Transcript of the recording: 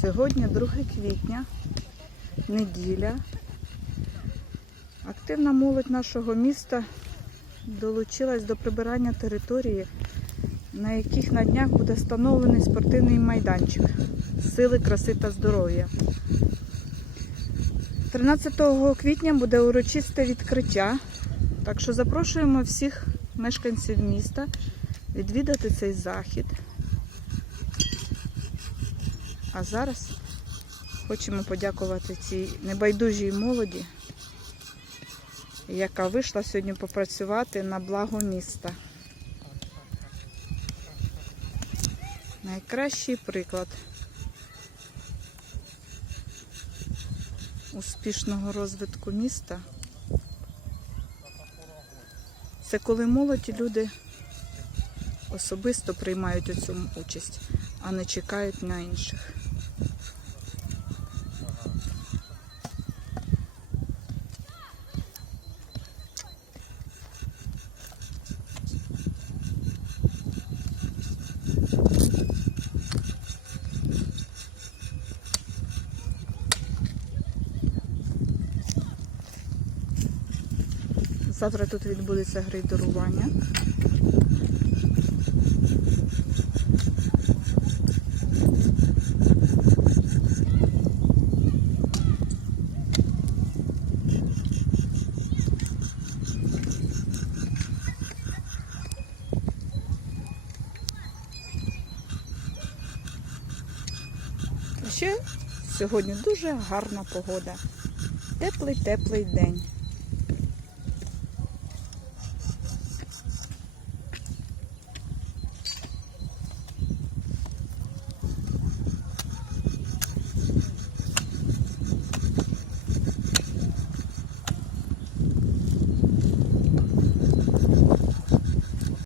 Сьогодні 2 квітня, неділя. Активна молодь нашого міста долучилась до прибирання території, на яких на днях буде встановлений спортивний майданчик сили, краси та здоров'я. 13 квітня буде урочисте відкриття, так що запрошуємо всіх мешканців міста відвідати цей захід. А зараз хочемо подякувати цій небайдужій молоді, яка вийшла сьогодні попрацювати на благо міста. Найкращий приклад успішного розвитку міста це коли молодь і люди особисто приймають у цьому участь, а не чекають на інших. Завтра тут відбудеться грейдерування. Ще сьогодні дуже гарна погода. Теплий теплий день.